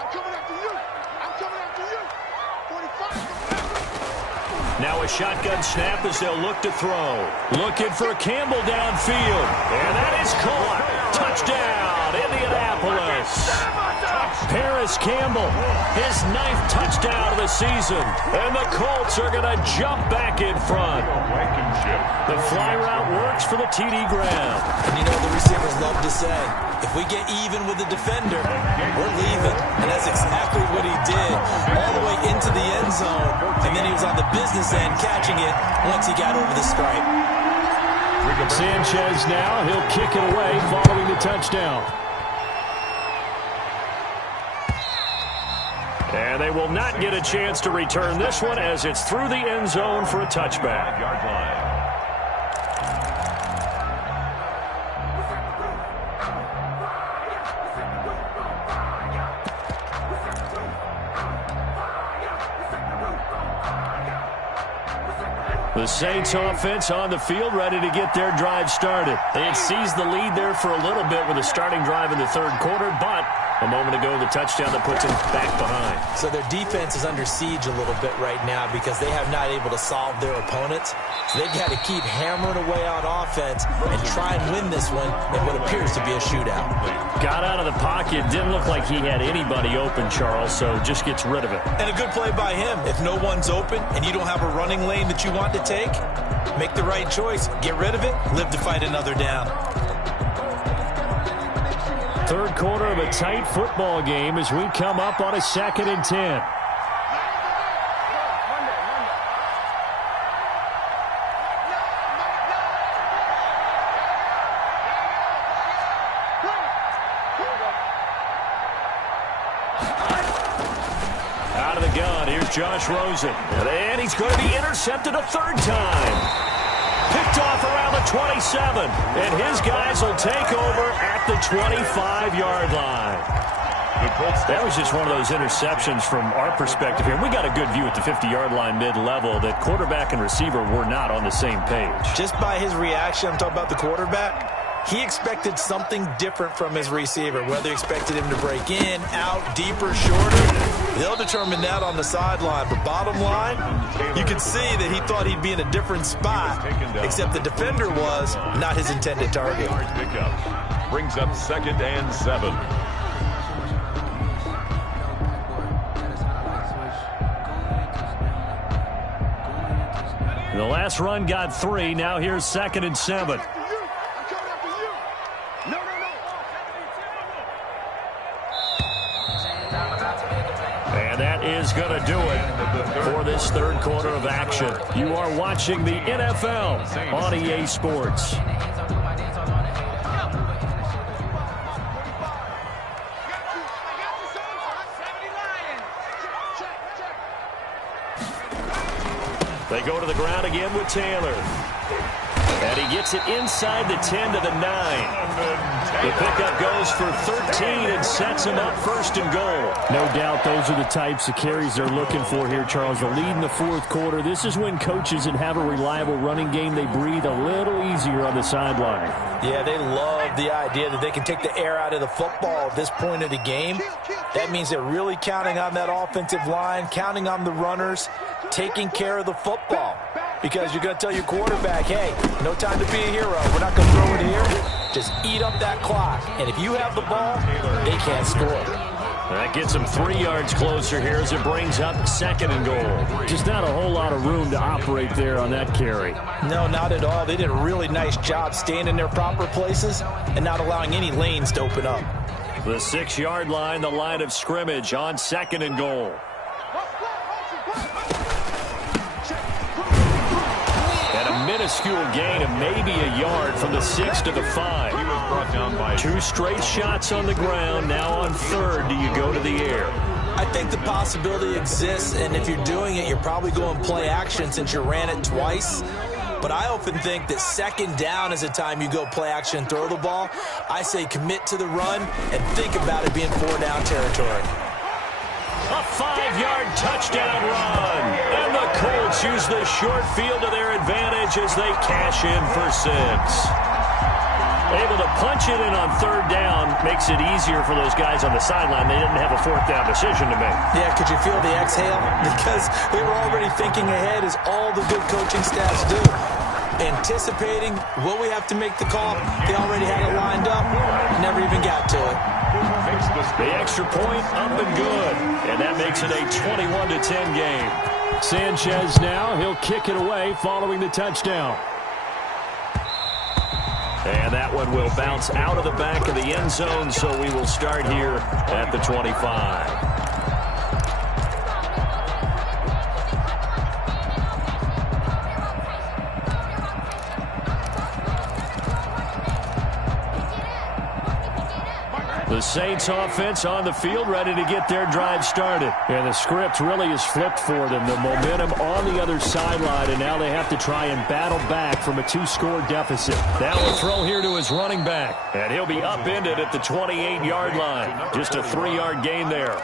Now a shotgun snap as they'll look to throw. Looking for Campbell downfield. And that is caught. Touchdown, Indianapolis. Paris Campbell, his 9th touchdown of the season. And the Colts are going to jump back in front. The fly route works for the TD grab. And you know the receivers love to say, if we get even with the defender, we're leaving. And that's exactly what he did, all the way into the end zone. And then he was on the business end catching it once he got over the stripe. Sanchez now, he'll kick it away following the touchdown. And they will not get a chance to return this one as it's through the end zone for a touchback. Yard line. The Saints offense on the field, ready to get their drive started. They had seized the lead there for a little bit with a starting drive in the third quarter, but a moment ago, the touchdown that puts them back behind. So their defense is under siege a little bit right now because they have not able to solve their opponents. So they've got to keep hammering away on offense and try and win this one in what appears to be a shootout. Got out of the pocket. Didn't look like he had anybody open, Charles, so just gets rid of it. And a good play by him. If no one's open and you don't have a running lane that you want to take, make the right choice. Get rid of it. Live to fight another down. Third quarter of a tight football game as we come up on a 2nd and 10. Out of the gun, here's Josh Rosen. And he's going to be intercepted a third time. Picked off around the 27, and his guys will take over at the 25-yard line. That was just one of those interceptions from our perspective here. We got a good view at the 50-yard line mid-level that quarterback and receiver were not on the same page. Just by his reaction, I'm talking about the quarterback, he expected something different from his receiver, whether he expected him to break in, out, deeper, shorter. They'll determine that on the sideline. But bottom line, you can see that he thought he'd be in a different spot, except the defender was not his intended target. Brings up 2nd and 7. The last run got 3. Now here's 2nd and 7. And that is going to do it for this third quarter of action. You are watching the NFL on EA Sports. They go to the ground again with Taylor. And he gets it inside the 10 to the 9. The pickup goes for 13 and sets him up 1st and goal. No doubt those are the types of carries they're looking for here, Charles. The lead in the fourth quarter. This is when coaches that have a reliable running game, they breathe a little easier on the sideline. Yeah, they love the idea that they can take the air out of the football at this point of the game. That means they're really counting on that offensive line, counting on the runners, taking care of the football. Because you're going to tell your quarterback, hey, no time to be a hero. We're not going to throw it here. Just eat up that clock. And if you have the ball, they can't score. That gets them 3 yards closer here as it brings up 2nd and goal. Just not a whole lot of room to operate there on that carry. No, not at all. They did a really nice job staying in their proper places and not allowing any lanes to open up. The 6-yard line, the line of scrimmage on 2nd and goal. Minuscule gain of maybe a yard from the 6 to the 5. He was brought down by 2 straight shots on the ground. Now on 3rd, do you go to the air? I think the possibility exists, and if you're doing it, you're probably going play action since you ran it twice. But I often think that 2nd down is the time you go play action and throw the ball. I say commit to the run and think about it being 4-down territory. A 5-yard touchdown run. And the Colts use the short field to their advantage as they cash in for 6. Able to punch it in on 3rd down makes it easier for those guys on the sideline. They didn't have a 4th down decision to make. Yeah, could you feel the exhale? Because they were already thinking ahead, as all the good coaching staffs do. Anticipating what we have to make the call. They already had it lined up. Never even got to it. The extra point up and good. And that makes it a 21-10 game. Sanchez now, he'll kick it away following the touchdown. And that one will bounce out of the back of the end zone, so we will start here at the 25. The Saints offense on the field, ready to get their drive started. And the script really is flipped for them. The momentum on the other sideline, and now they have to try and battle back from a 2-score deficit. Now a throw here to his running back, and he'll be upended at the 28-yard line. Just a 3-yard gain there.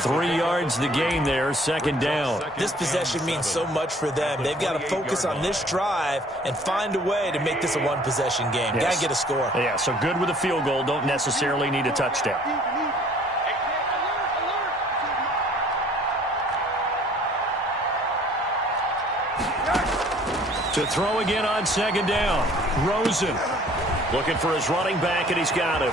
3 yards the gain there, second down. This possession means so much for them. They've got to focus on this drive and find a way to make this a one-possession game. Yes. Got to get a score. Yeah, so good with a field goal. Don't necessarily need a touchdown. To throw again on second down. Rosen looking for his running back, and he's got him.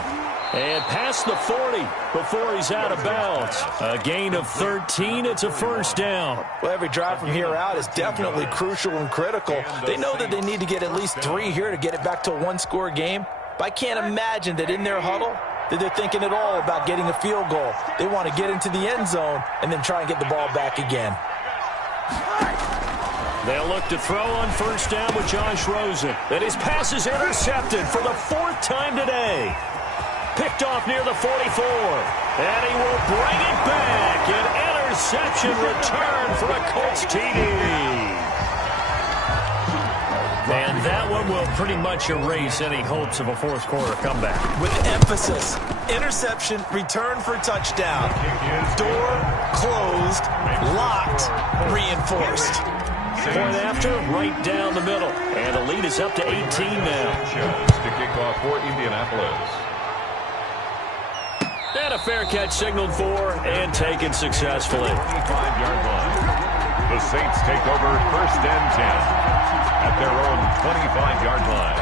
And past the 40 before he's out of bounds. A gain of 13. It's a first down. Well, every drive from here out is definitely crucial and critical. They know that they need to get at least 3 here to get it back to a one-score game. But I can't imagine that in their huddle that they're thinking at all about getting a field goal. They want to get into the end zone and then try and get the ball back again. They'll look to throw on first down with Josh Rosen. And his pass is intercepted for the 4th time today. Picked off near the 44. And he will bring it back. An interception return for a Colts TD. And that one will pretty much erase any hopes of a fourth quarter comeback. With emphasis, interception, return for touchdown. Door closed, locked, reinforced. Point after, right down the middle. And the lead is up to 18 now. To kick off for Indianapolis. And a fair catch signaled for and taken successfully. 25-yard line. The Saints take over 1st and 10 at their own 25-yard line.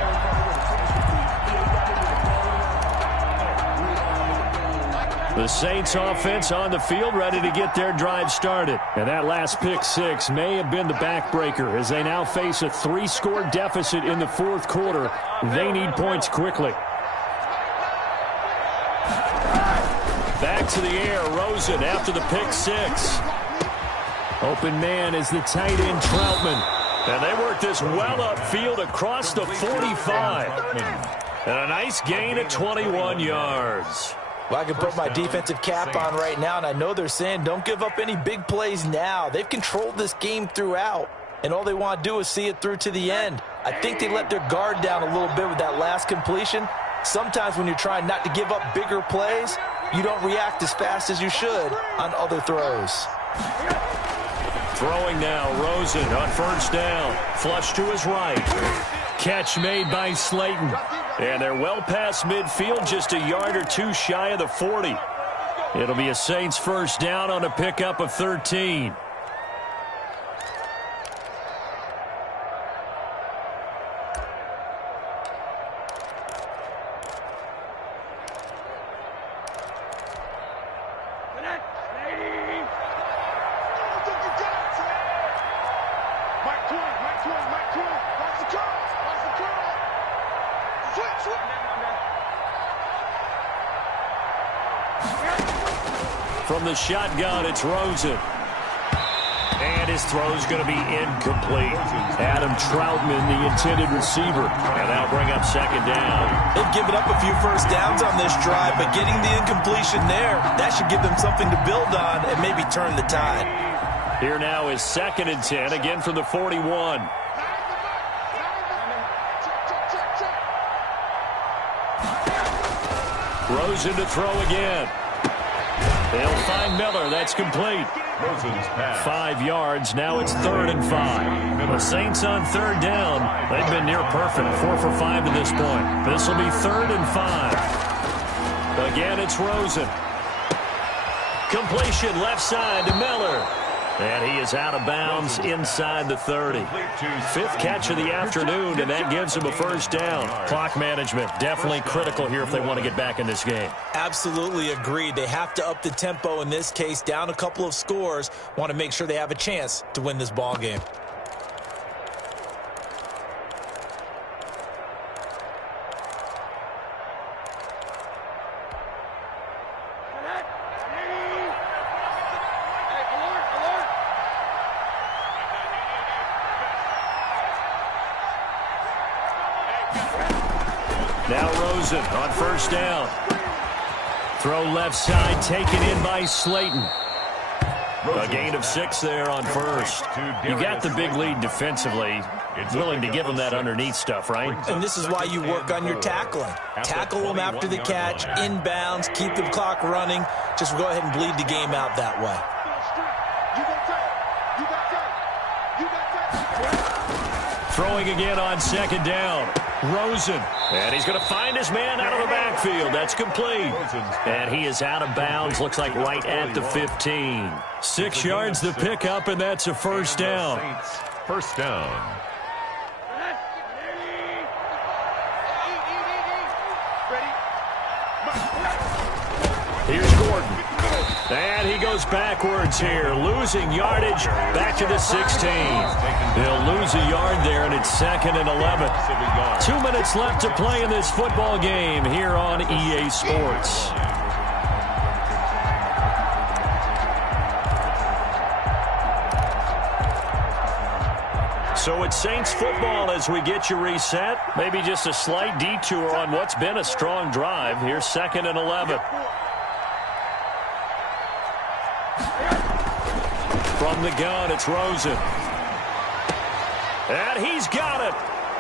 The Saints offense on the field, ready to get their drive started. And that last pick six may have been the backbreaker as they now face a 3-score deficit in the 4th quarter. They need points quickly. Back to the air, Rosen after the pick six. Open man is the tight end, Troutman. And they work this well upfield across the 45. And a nice gain of 21 yards. Well, I can put my defensive cap on right now, and I know they're saying don't give up any big plays now. They've controlled this game throughout, and all they want to do is see it through to the end. I think they let their guard down a little bit with that last completion. Sometimes when you're trying not to give up bigger plays, you don't react as fast as you should on other throws. Throwing now, Rosen on first down. Flush to his right. Catch made by Slayton. And they're well past midfield, just a yard or two shy of the 40. It'll be a Saints first down on a pickup of 13. From the shotgun, it's Rosen. And his throw's going to be incomplete. Adam Troutman, the intended receiver. And that'll bring up second down. They've given up a few first downs on this drive, but getting the incompletion there, that should give them something to build on and maybe turn the tide. Here now is 2nd and 10, again from the 41. Rosen to throw again. They'll find Miller. That's complete. 5 yards. Now it's 3rd and 5. The Saints on 3rd down. They've been near perfect. 4 for 5 to this point. This will be 3rd and 5. Again, it's Rosen. Completion left side to Miller. And he is out of bounds inside the 30. Fifth catch of the afternoon, and that gives him a first down. Clock management, definitely critical here if they want to get back in this game. Absolutely agreed. They have to up the tempo in this case, down a couple of scores. Want to make sure they have a chance to win this ball game. Now Rosen on first down. Throw left side, taken in by Slayton. A gain of 6 there on first. You got the big lead defensively. Willing to give them that underneath stuff, right? And this is why you work on your tackling. Tackle them after the catch, inbounds, keep the clock running. Just go ahead and bleed the game out that way. Throwing again on second down. Rosen. And he's going to find his man out of the backfield. That's complete. And he is out of bounds. Looks like right at the 15. 6 yards the pickup, and that's a first down. First down. Here's Gordon. And he goes backwards here, losing yardage back to the 16. They'll lose a yard there, and it's 2nd and 11. 2 minutes left to play in this football game here on EA Sports. So it's Saints football as we get you reset. Maybe just a slight detour on what's been a strong drive. Here's 2nd and 11. From the gun, it's Rosen. And he's got it.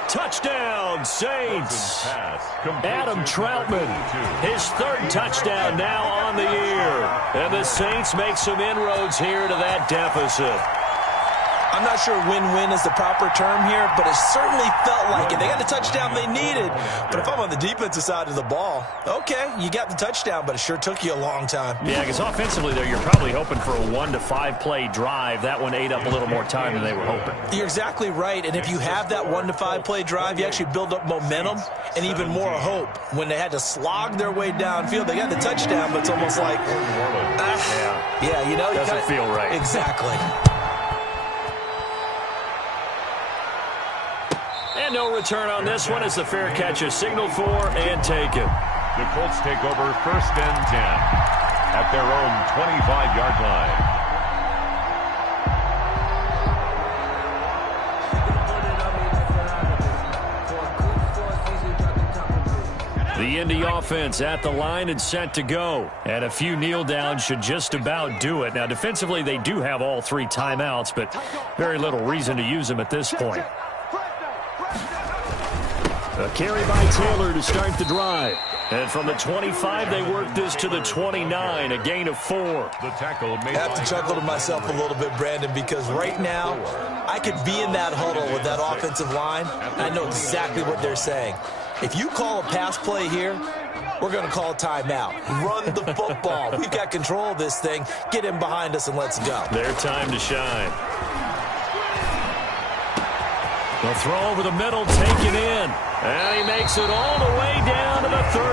Touchdown, Saints. Adam Troutman, his 3rd touchdown now on the year. And the Saints make some inroads here to that deficit. I'm not sure win-win is the proper term here, but it certainly felt like it. They got the touchdown they needed. But if I'm on the defensive side of the ball, okay, you got the touchdown, but it sure took you a long time. Yeah, because offensively, though, you're probably hoping for a 1 to 5 play drive. That one ate up a little more time than they were hoping. You're exactly right, and if you have that 1 to 5 play drive, you actually build up momentum and even more hope. When they had to slog their way downfield, they got the touchdown, but it's almost like, yeah, you know. Doesn't feel right. Exactly. And no return on this one as the fair catch is signaled for and taken. The Colts take over 1st and 10 at their own 25-yard line. The Indy offense at the line and set to go. And a few kneel downs should just about do it. Now, defensively, they do have all 3 timeouts, but very little reason to use them at this point. A carry by Taylor to start the drive. And from the 25, they work this to the 29, a gain of 4. The tackle made I have to chuckle to myself a little bit, Brandon, because right now I could be in that huddle with that offensive line. I know exactly what they're saying. If you call a pass play here, we're going to call a timeout. Run the football. We've got control of this thing. Get him behind us and let's go. Their time to shine. The throw over the middle, taken in. And he makes it all the way down to the 31.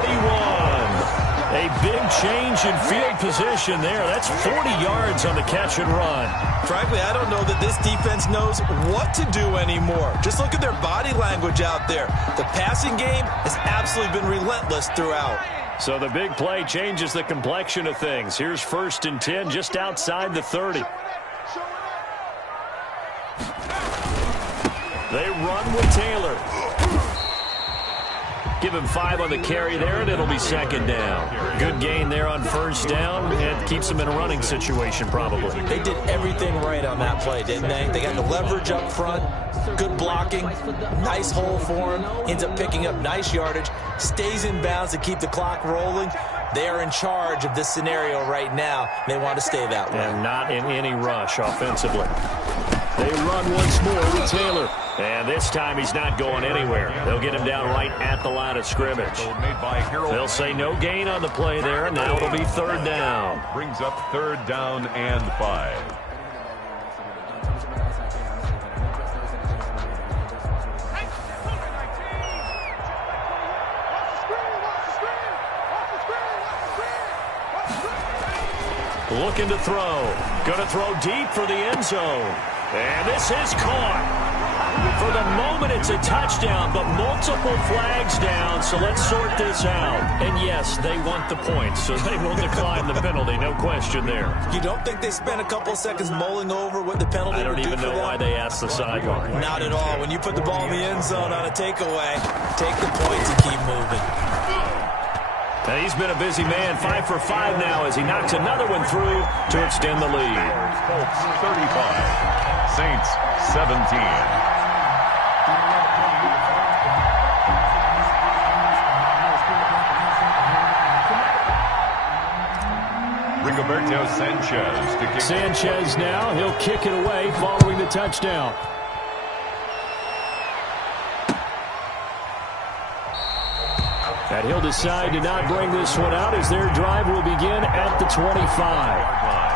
A big change in field position there. That's 40 yards on the catch and run. Frankly, I don't know that this defense knows what to do anymore. Just look at their body language out there. The passing game has absolutely been relentless throughout. So the big play changes the complexion of things. Here's 1st and 10 just outside the 30. They run with Taylor. Give him 5 on the carry there, and it'll be 2nd down. Good gain there on 1st down, and keeps them in a running situation probably. They did everything right on that play, didn't they? They got the leverage up front, good blocking, nice hole for him, ends up picking up nice yardage, stays in bounds to keep the clock rolling. They are in charge of this scenario right now. They want to stay that way. And not in any rush offensively. They run once more with Taylor. And this time he's not going anywhere. They'll get him down right at the line of scrimmage. They'll say no gain on the play there, and now it'll be 3rd down. Brings up 3rd down and 5. Looking to throw. Going to throw deep for the end zone. And this is caught. For the moment, it's a touchdown, but multiple flags down, so let's sort this out. And yes, they want the points, so they will decline the penalty, no question there. You don't think they spent a couple seconds mulling over what the penalty would do for them? I don't even know why they asked the sideline. Not at all. When you put the ball in the end zone on a takeaway, take the points and keep moving. And he's been a busy man, 5 for 5 now as he knocks another one through to extend the lead. Colts 35, Saints 17. Rigoberto Sanchez to kick. Sanchez now, he'll kick it away following the touchdown. And he'll decide to not bring this one out as their drive will begin at the 25.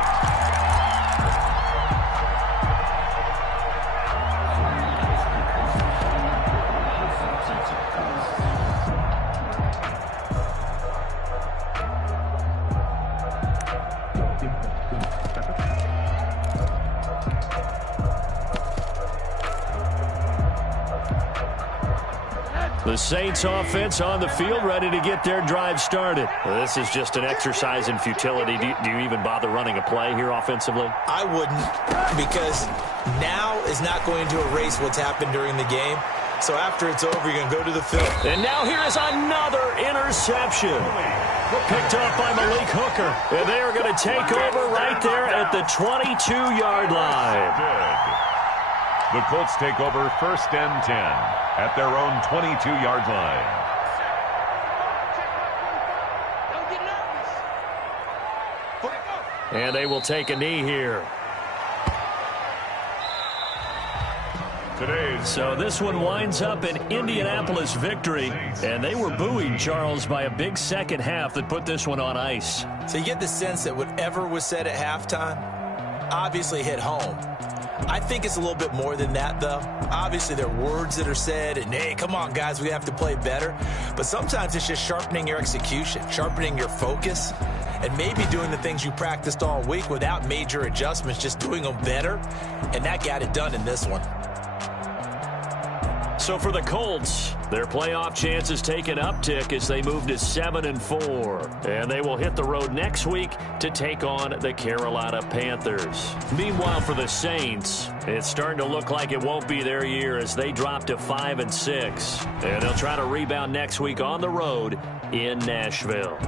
The Saints offense on the field ready to get their drive started. Well, this is just an exercise in futility. Do you even bother running a play here offensively? I wouldn't, because now is not going to erase what's happened during the game. So after it's over, you're going to go to the field. And now here is another interception. Picked up by Malik Hooker. And they are going to take over right there at the 22-yard line. The Colts take over 1st and 10 at their own 22-yard line. And they will take a knee here. So this one winds up an Indianapolis victory, and they were buoyed, Charles, by a big second half that put this one on ice. So you get the sense that whatever was said at halftime obviously hit home. I think it's a little bit more than that, though. Obviously, there are words that are said, and, hey, come on, guys, we have to play better. But sometimes it's just sharpening your execution, sharpening your focus, and maybe doing the things you practiced all week without major adjustments, just doing them better. And that got it done in this one. So for the Colts, their playoff chances take an uptick as they move to 7-4. And they will hit the road next week to take on the Carolina Panthers. Meanwhile, for the Saints, it's starting to look like it won't be their year as they drop to 5-6. And they'll try to rebound next week on the road in Nashville.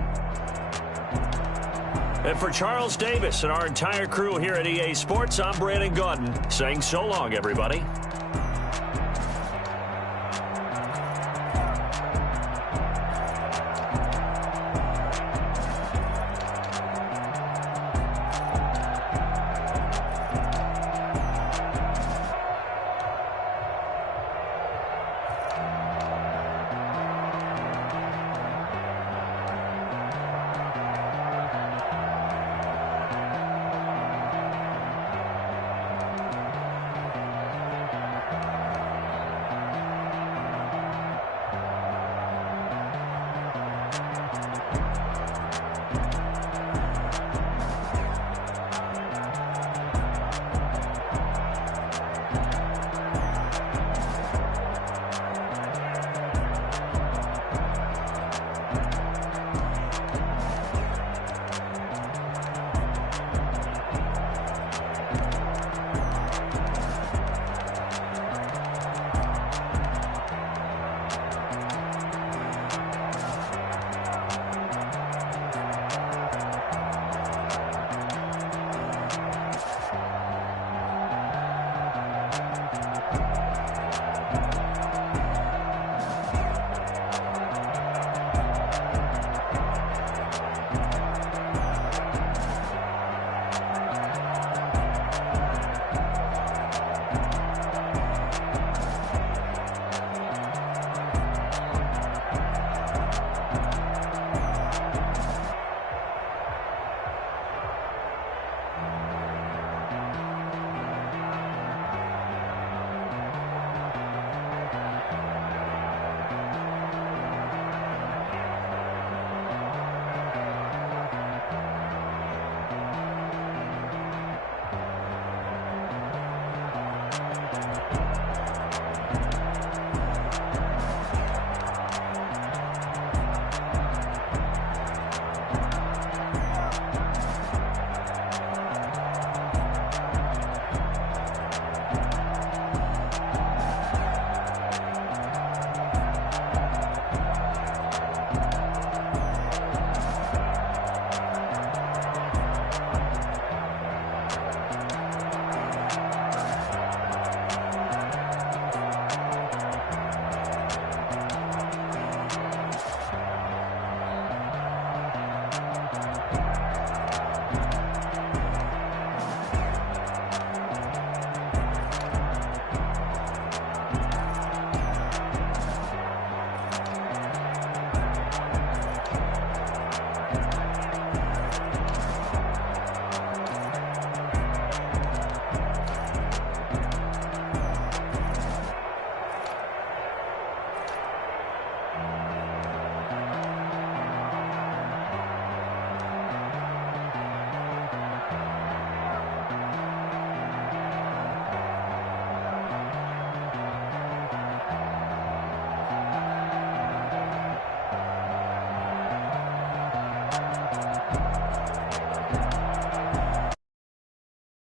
And for Charles Davis and our entire crew here at EA Sports, I'm Brandon Gaudin saying so long, everybody.